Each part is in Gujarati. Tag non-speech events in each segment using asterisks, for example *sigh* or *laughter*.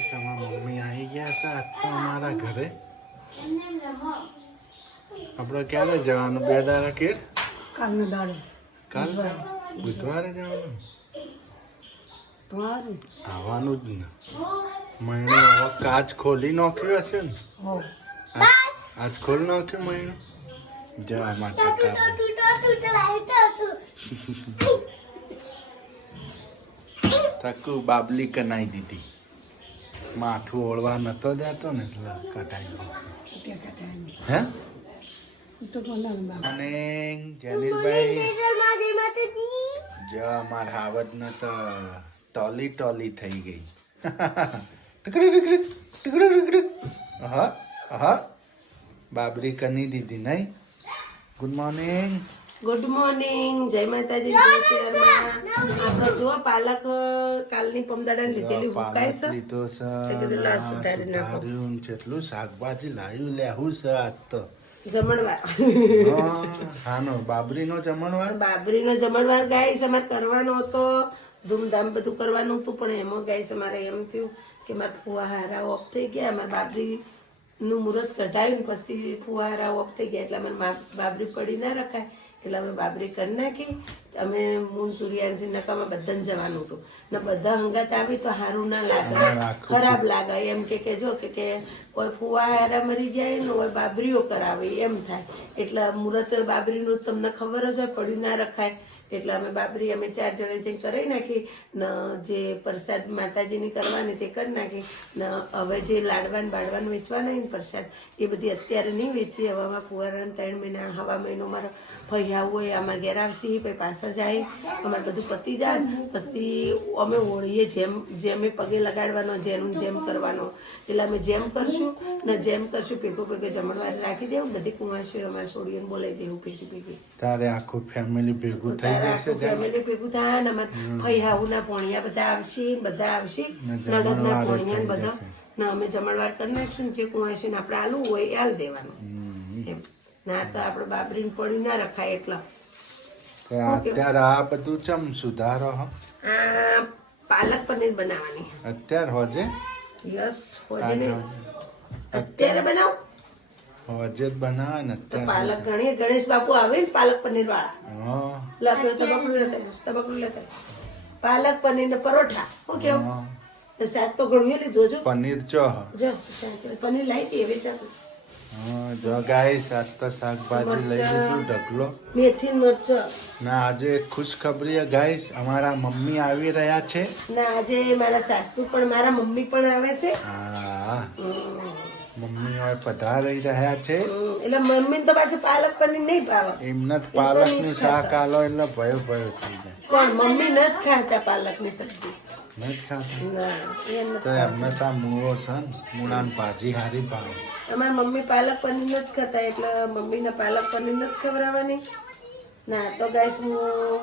તમારા મમ્મી આવી ગયા હતા આજ અમારા ઘરે આપણે ક્યારે જવાનું બે દાડા કેર કાલનો દાડો કાલ બુધવારે જવાનું આવવાનું જ ને મહિનો હવે કાચ ખોલી નાખ્યું હશે ને આજ- ખોલી નાખ્યું મહિનો જવા માટે તકુ બાબલી કનાઈ દીધી માથું ઓળવા નતો દેતો ને એટલે કટાઈ હે? અને જનીલભાઈ જો અમાર હાવત ને તો ટોલી ટોલી થઈ ગઈ. *laughs* ટકડું ટકડું ટકડું ટકડું. હા હા બાબરી કની દીધી નહીં. ગુડ મોર્નિંગ ગુડ મોર્નિંગ જય માતાજી આપણે જો પાલક કાલની પમદાડા લીધેલી હુકાય છે. લીધો છે કેટલું શાકભાજી લાવ્યું લેવું છે આજ તો. જમણવાર. હા, હાનો બાબરીનો જમણવાર? બાબરીનો જમણવાર ગાઈસ અમારે કરવાનો હતો. ધૂમધામ બધું કરવાનું હતું પણ એમાં ગાઈસ અમારે એમ થયું કે મારા ફુવાહારા ઓફ થઈ ગયા. અમારે બાબરી નું મુહૂર્ત કઢાવ્યું ને પછી ફુવાહારા ઓફ થઈ ગયા. એટલે અમારે બાબરી પડી ના રખાય. એટલે અમે બાબરી કરી નાખી. અમે મૂન સૂર્યાંશી નકામાં બધાને જવાનું હતું. ને બધા હંગાત આવી તો સારું ના લાગે. ખરાબ લાગે. એમ કે કે જો કે કે કોઈ ફુવા હારા મરી જાય ને કોઈ બાબરીઓ કરાવે એમ થાય. એટલે મુહૂર્ત બાબરીનું તમને ખબર જ હોય પડ્યું ના રખાય. એટલે અમે બાબરી અમે ચાર જણે જઈને કરાવી નાખી. ને જે પ્રસાદ માતાજીની કરવાની તે કરી નાખી. ને હવે જે લાડવાન બાળવાન વેચવાના ને પ્રસાદ એ બધી અત્યારે નહીં વેચી. હવામાં ફુવારા ત્રણ મહિના હવા મહિનો મારો ભાઈ આવું હોય અમારે ઘેર આવશે પછી પાછા જાય અમારે બધું પતી જાય પછી અમે હોળીએ જેમ જેમ પગે લગાડવાનો જેનું જેમ કરવાનો. એટલે અમે જેમ કરશું ને જેમ કરશું ભેગું ભેગું જમણવાર રાખી દેવું બધી કુંવાશીઓ અમારે છોડીએ બોલાવી દેવું ભેગી ભેગી. તારે આખું ફેમિલી ભેગું થઈ જશે ફેમિલી ભેગું થાય ને અમારે ફૈહાઉના પોણિયા બધા આવશે બધા આવશે પોણિયા ને બધા. ને અમે જમણવાર કરી નાખશું જે કુંવાશી ને આપણે આલુ હોય એ આલ દેવાનું. એમ. ના તો આપણે બાબરીને પડી ના રખાય એટલા. અત્યારે આ બધું ચમ સુધારો આ પાલક પનીર બનાવવાની. અત્યારે હોજે? યસ હોજે ને અત્યારે બનાવ? હોજે જ બનાવે ને અત્યારે પાલક ગણી ગણેશ બાપુ આવે ને પાલક પનીર વાળા. હા. લાકડું તબકડું લેતા તબકડું લેતા પાલક પનીર ને પરોઠા. હું કેવું? શાક તો ઘણું લીધું જો પનીર ચો જો પનીર લાવી દઈએ વેચાતું. જો ગાઈસ આજ તો શાકભાજી લઈ લીધું ઢગલો. મેથી મરચો. ના આજે ખુશ ખબરી ગાઈસ અમારા મમ્મી આવી રહ્યા છે. ના આજે મારા સાસુ પણ મારા મમ્મી પણ આવે છે. હા. મમ્મી હવે પધારી રહ્યા છે. એટલે મમ્મી તો પાછું પાલક પનીર નહીં ભાવે એમને જ પાલકનું શાક આલો એટલે ભયો ભયો થઈ જાય. પણ મમ્મી નથી ખાતા પાલકની સબ્જી. નથી ખાતા તો એમને મૂળો છે ને મૂળાની ભાજી હારી ભાવે અમારી મમ્મી પાલક પનીર નથી ખાતા એટલે મમ્મીને પાલક પનીર નથી ખવડાવવાની. ના તો ગાઈસ હું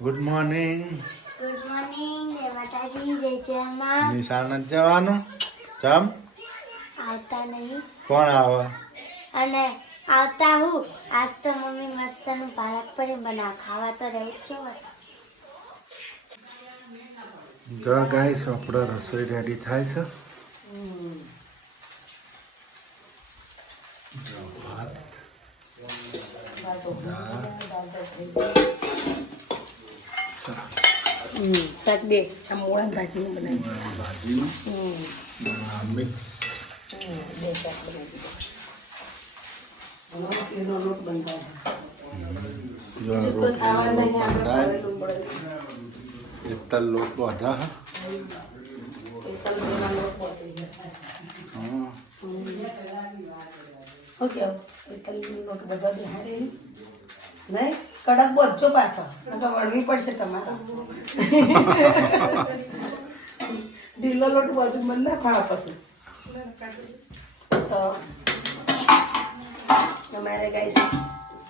ગુડ મોર્નિંગ ગુડ મોર્નિંગ જય માતાજી જય જયમાં નિશાળ નથી જવાનું? ચમ આવતા નહીં. કોણ આવે? અને આવતા હું? આજ તો મમ્મી મસ્તનું પાલક પનીર બનાવ ખાવા તો રહી જ છો જો ગાઈસ આપણો રસોઈ રેડી થાય છે. શાક, બે આ મોળા ભાજીનું બનાવી ભાજીનું. મિક્સ બે શાક બનાવી દીધા લોટ બંધાય. જો રોટલીનો બંધાય. ઇતર લોટ બધા. ઓકે તલનો લોટ બધા બિહારે નહીં કડક બોધજો પાછો નકર વળવી પડશે તમારે ઢીલો લોટ બાજુ મને ના ખાવા પછી તો તમારે ગાઈસ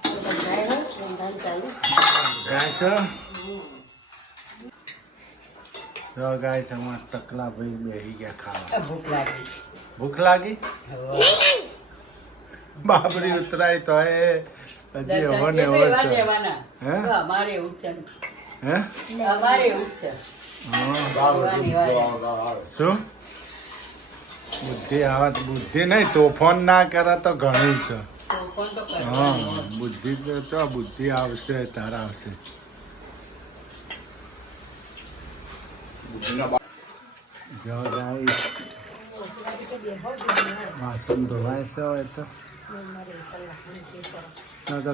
બંધાય બંધાન ચાલુ ગાઈસ જો ગાઈસ અમાર ટકલા ભાઈ બેહી ગયા ખાવા. ભૂખ લાગી. ભૂખ લાગી? બાબરી ઉતરાય તો એ હજી હવે ને હવે હે? અમારે એવું છે. હે? અમારે એવું છે. શું? બુદ્ધિ આવે બુદ્ધિ નહીં તોફાન ના કરે તો ઘણું છે. હા બુદ્ધિ તો ચો બુદ્ધિ આવશે તારા આવશે. જો ગાઈસ વાસણ તો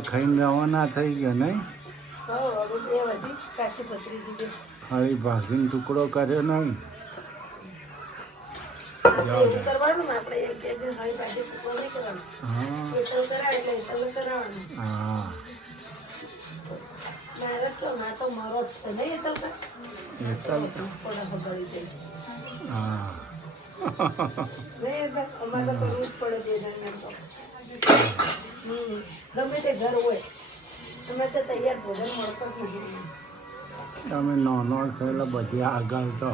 ખાઈને રવાના થઈ ગયો નહીં હવે ભાગીને ટુકડો કર્યો નહીં હા ગમે તે ઘર હોય. તમે તો તૈયાર ભોજન મળતો જ નથી. તમે નાનો છો એટલે બધી આગળ તો.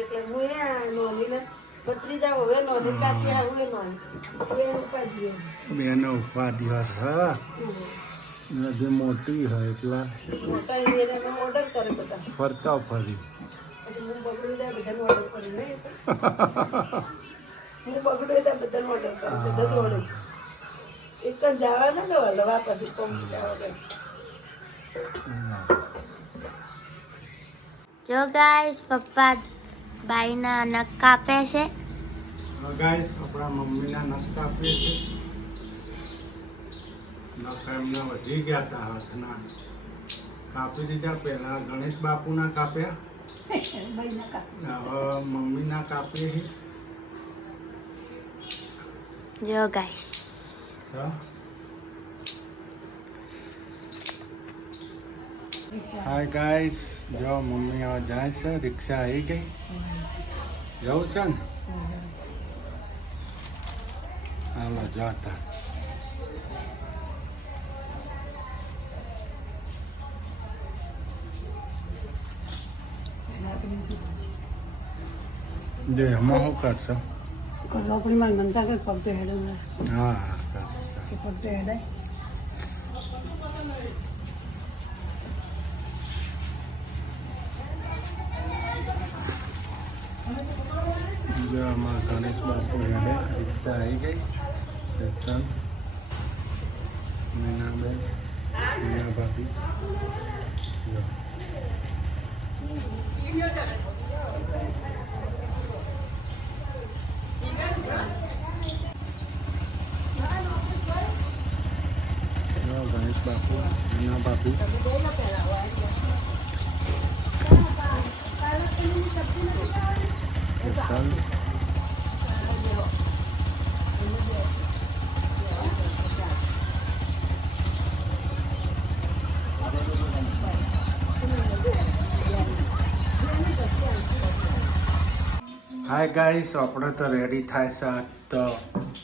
એટલે હું એ આ નોનીને ભત્રીજા હવે નોની કાકી હું એ નોની બે ઉપાધિ બેનો ઉપાધિ નદી મોટી હોય એટલે મોટા એરિયાને કરે બધા. ફરતા ફરી. પછી હું બગડી જાય બધાને ઓર્ડર કરી નહીં હું બગડ્યો ત્યાં બધાને ઓર્ડર કરું બધા ઓર્ડર એક જ જવા ને તો હલવા પછી જો ગાઈસ પપ્પા બાઈના નખ કાપે છે. ગાઈસ આપણા મમ્મીના નખ કાપીએ છે. નખ એમના વધી ગયા હતા હાથના કાપી દીધા પહેલા ગણેશ બાપુના કાપ્યા હવે મમ્મીના કાપીએ છીએ જો ગાઈસ હાય ગાઈસ જો મમ્મી હવે જાય છે રિક્ષા આવી ગઈ જવું છે ને હાલો જતા જે એમાં શું કરશો રોપડીમાં મનતા કે પગતે હેડે હા. કે પગતે હેડે. આમાં ગણેશ બાપુ હેડે રિક્ષા આવી ગઈ. દર્શન. મીનાબેન મીના ભાભી ગણેશ બાપુ મીના ભાભી દર્શન હાય ગાઈસ આપણે તો રેડી થાય છે તો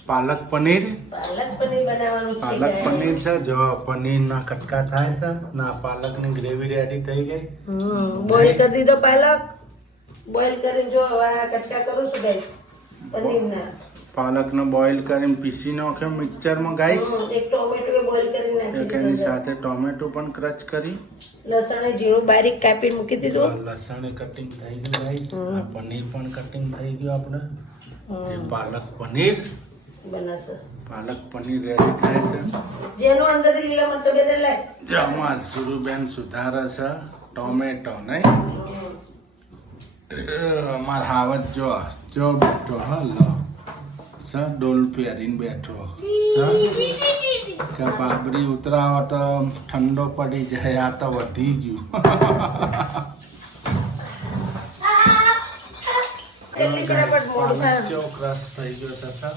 પાલક પનીર. પાલક પનીર બનાવવાનું છે પાલક પનીર છે જો પનીરના કટકા થાય છે ના પાલકની ગ્રેવી રેડી થઈ ગઈ. બોઇલ કરી દીધો પાલક. બોઇલ કરીને જો હવે આ કટકા કરું છું ગાઈસ પનીરના. પાલકનો બોઇલ કરીને પીસી નાખ્યો મિક્સરમાં ગાઈસ એક ટોમેટો બોઇલ કરી નાખી એની સાથે ટોમેટો પણ ક્રચ કરી. લસણ એ બારીક કાપી મૂકી દીધું. લસણ કટિંગ થઈ ગયું ગાઈસ આ પનીર પણ કટિંગ થઈ ગયું આપણે. એ પાલક પનીર. બનાવશે. પાલક પનીર રેડી થાય છે. જેનો અંદર લીલા મરચો બે લાય. જો અમાર સુરુબેન સુધારા છે ટોમેટો નહીં? અમાર હાવત જો જો બેઠો હલો સ ડોલ પહેરીને બેઠો કે બાબરી ઉતરાવો તો ઠંડો પડી જાય આ તો વધી ગયું કેટલી ફટાફટ મોડું થાય. ચો થઈ ગયો છે સર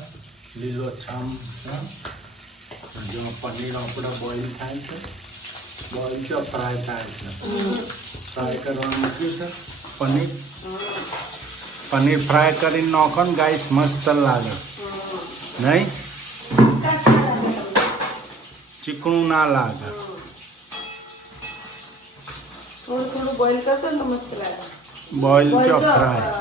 લીલો છામ છે જો પનીર આપણે બોઇલ થાય છે બોઇલ ચો ફ્રાય થાય છે ફ્રાય કરવા મૂક્યું છે પનીર પનીર ફ્રાય કરીને નાખો ને ગાઈસ મસ્ત લાગે નહીં? ચીકણું ના લાગે. થોડું થોડું બોઇલ કરશો ને મસ્ત લાગે. બોઇલ બોઇલ ફ્રાય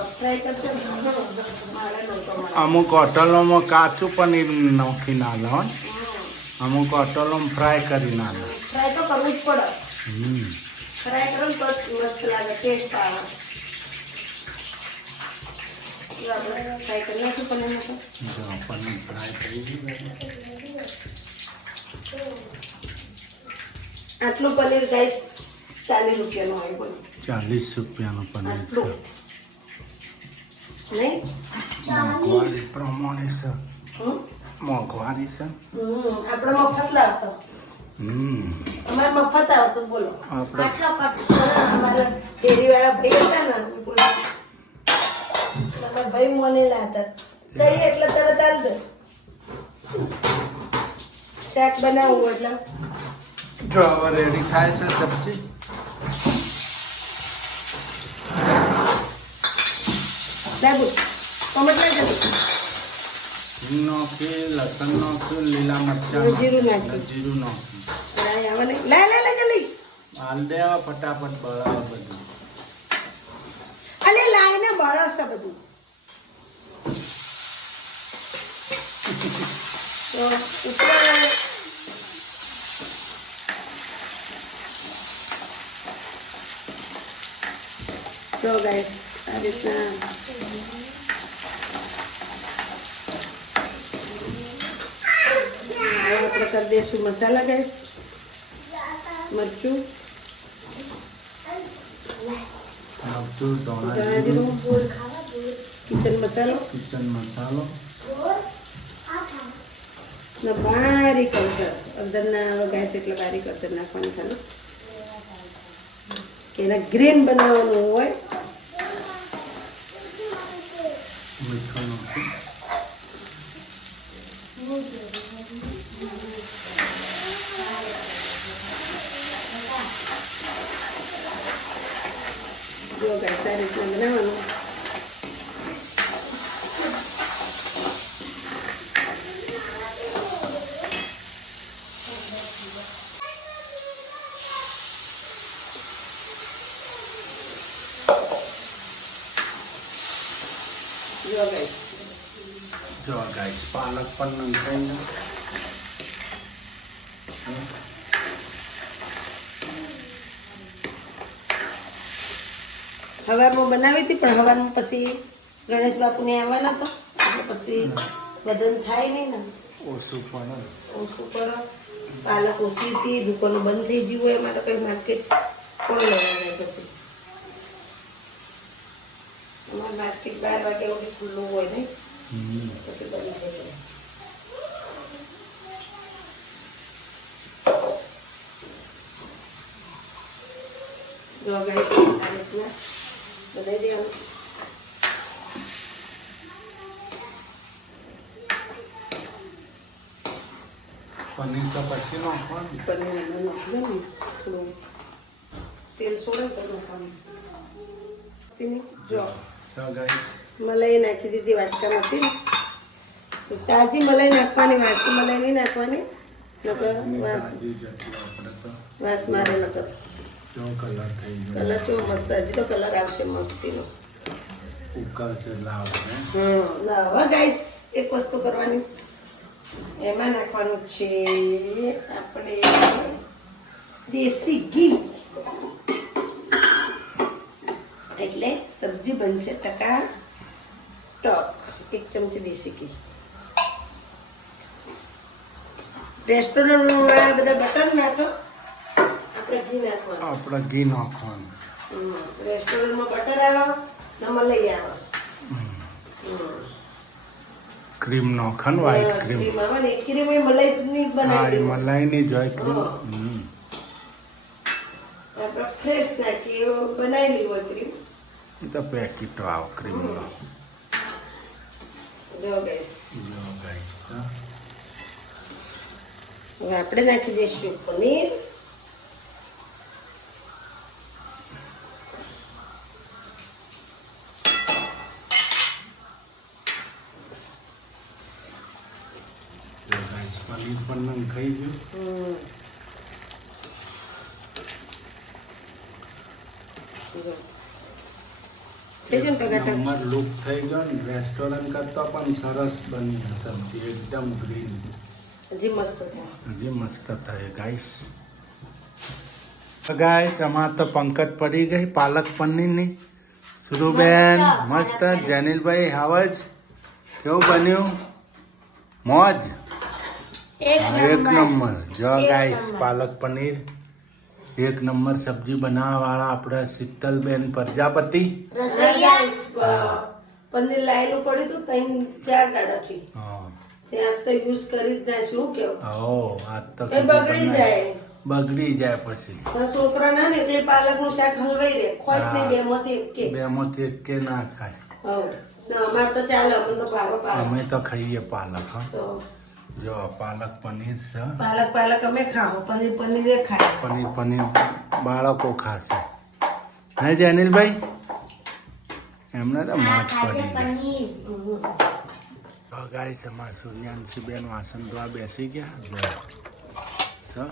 અમુક હોટલોમાં કાચું પનીર નાખી ના લો અમુક હોટલોમાં ફ્રાય કરી ના લો. ફ્રાય તો કરવું જ પડે. ફ્રાય કરો તો મસ્ત લાગે ટેસ્ટ આવે. આપણે ફ્રાય કરી નાખ્યું પનીરને તો પનીર ફ્રાય થઈ આટલું પનીર ગાઈસ ચાલીસ રૂપિયાનું હોય બોલો. ચાલીસ રૂપિયાનું પનીર મોંઘવારી પ્રમાણે છે. મોંઘવારી છે. હમ આપણે મફત લાવતો હમ. અમારે મફત આવતો બોલો. આટલા અમારા ડેરીવાળા ભાઈ હતા ને બોલો. ભાઈ મને લાતા. કઈ એટલે તરત આલ દે. શાક બનાવવું એટલે. જો હવે રેડી થાય છે સબ્જી. સાબુ ટમેટ લઈ જજો લસણ નાખ્યું લીલા મરચાં જીરું નાખ્યું, જીરું નાખ્યું લાય લાય લાય જલ્દી હાલ દેવા ફટાફટ બળાવ બધું. અલે લાય ને બળશે બધું. તો ઉપર જો ગાઈસ આ રીતના હવે આપણે કરી દઈશું મસાલા ગાઈસ મરચું નાખતું ધોળા ધાણા જીરું જીરું કિચન મસાલો કિચન મસાલો ને બારીક હળદર અંદરના ગેસ એટલે બારીક હળદર નાખવાની ચાલો. કે એને ગ્રીન બનાવવાનું હોય મીઠું નાખ્યું જો ગેસ આ રીતના બનાવવાનું જો guys, જો ગાઈસ પાલક પણ ને. હવારમાં બનાવી હતી પણ હવારમાં પછી ગણેશ બાપુને આવવાના તો એટલે પછી વજન થાય નહીં ને. ઓછું પણ ઓછું પણ પાલક ઓછી હતી દુકાનો બંધ થઈ ગયું હોય અમારે કઈ માર્કેટ કોણ લેવા પછી અમારે માર્કેટ બાર વાગે એવું ખુલ્લું હોય ને પછી થઈ જાય જો ગાઈસ આ રીતના બનાવી દેવાનું. પનીર તો પછી નાખવાનું. પનીર નાખી દો ને થોડું તેલ સોડે તો નાખવાનું. જો. ગાઈસ મલાઈ નાખી દીધી વાટકામાંથી. ને તાજી મલાઈ નાખવાની વાસી મલાઈ નહીં નાખવાની? નકર વાસ વાસ મારે નકર. કલર કેવો મસ્ત, હજી તો કલર આવશે મસ્તીનો. લાવ ગાઈસ એક વસ્તુ કરવાની. એમાં નાખવાનું છે આપણે દેશી ઘી. એટલે સબ્જી બનશે ટકા ટક એક ચમચી દેશી ઘી રેસ્ટોરન્ટ વાળા બધા બટર નાખો. આપણે ઘી નાખવાનું. આપણે ઘી નાખવાનું. રેસ્ટોરન્ટમાં બટર આવો ને મલાઈ આવો. ક્રીમ નાખવાનું વ્હાઈટ ક્રીમ ક્રીમ આવે ને ક્રીમ એ મલાઈની બનાવી. મલાઈની જ હોય ક્રીમ આપણે ફ્રેશ નાખી એવું બનાવેલી હોય ક્રીમ તો પેકેટ આવ ક્રીમનો જો guys. જો ગાઈસ હા. હવે આપણે નાખી દઈશું પનીર જો ગાઈસ પનીર પણ નખાઈ ગયું હમ. જો. થઈ ગયું ને ટકાટક? નંબર લુક થઈ ગયો ને રેસ્ટોરન્ટ કરતા પણ સરસ બની સબ્જી એકદમ ગ્રીન હજી મસ્ત થાય. હજી મસ્ત થાય ગાઈસ ગાઈસ અમાર તો પંકજ પડી ગઈ પાલક પનીરની. સુરુબેન મસ્ત. જેનિલભાઈ હાવજ કેવું બન્યું? મોજ? એક એક નંબર. જો ગાઈસ પાલક પનીર. એક નંબર સબ્જી બનાવવા વાળા આપણા શીતલબેન પ્રજાપતિ. રસોઈયા પનીર લાયેલું પડ્યું હતું ત્રણ ચાર દાડાથી ત્યાં તો યુઝ કરી જ ના શું કેવું? ઓ આજ તો બગડી જાય. બગડી જાય પછી. છોકરા ના ને એટલે પાલકનું શાક હલવાઈ રે ખોઈ નહીં બે માંથી એક કે. બે માંથી એક કે ના ખાય. અમારે અમાર તો ચાલે અમને તો ભાવે પાલક. અમે તો ખાઈએ પાલક હા. તો જો પાલક પનીર છે. પાલક પાલક અમે ખાવો પનીર પનીર એ ખાય પનીર પનીર બાળકો ખાશે. નહીં જેનિલભાઈ એમને તો મોજ પડી જાય. પનીર. તો ગાય છે મારા સૂર્યાંશીબેન વાસણ ધોવા બેસી ગયા. જો. તો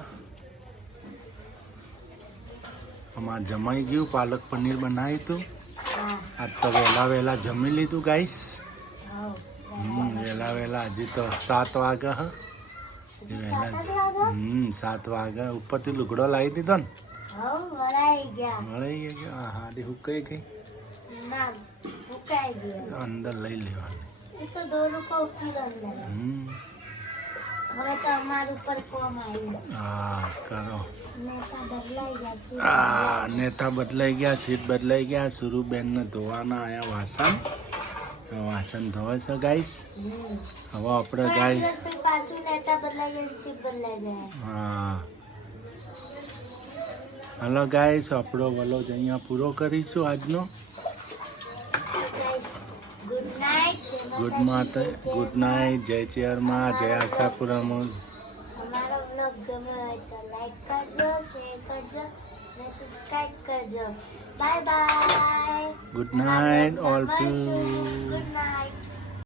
અમારે જમાઈ ગયું પાલક પનીર બનાવ્યું હતું. હા. આજ તો વહેલા વહેલા જમી લીધું હમ વહેલા વહેલા હજી તો સાત વાગે હ. વહેલા હમ સાત વાગે. ઉપરથી લુગડો લાવી દીધો ને? ગયા. મળી ગયો. હા હાડી હુકાઈ ગઈ. અંદર લઈ લેવાની. હમ. હવે તો અમાર ઉપર કોમ આવ્યું. હા કરો. નેતા બદલાઈ ગયા સીટ બદલાઈ ગયા. સુરુબેનને ધોવાના આયા વાસણ. વાસણ ધોવા છે ગાઈસ હવે આપણે ગાઈસ હા. હલો ગાઈસ આપણો વલોજ અહીંયા પૂરો કરીશું આજનો. ગુડ માતા ગુડ નાઇટ જય ચેરમાં જય આશાપુરામાં અમારો બ્લોગ ગમ્યો હોય તો લાઈક કરજો શેર કરજો. અને સબસ્ક્રાઇબ કરજો bye bye good night all good night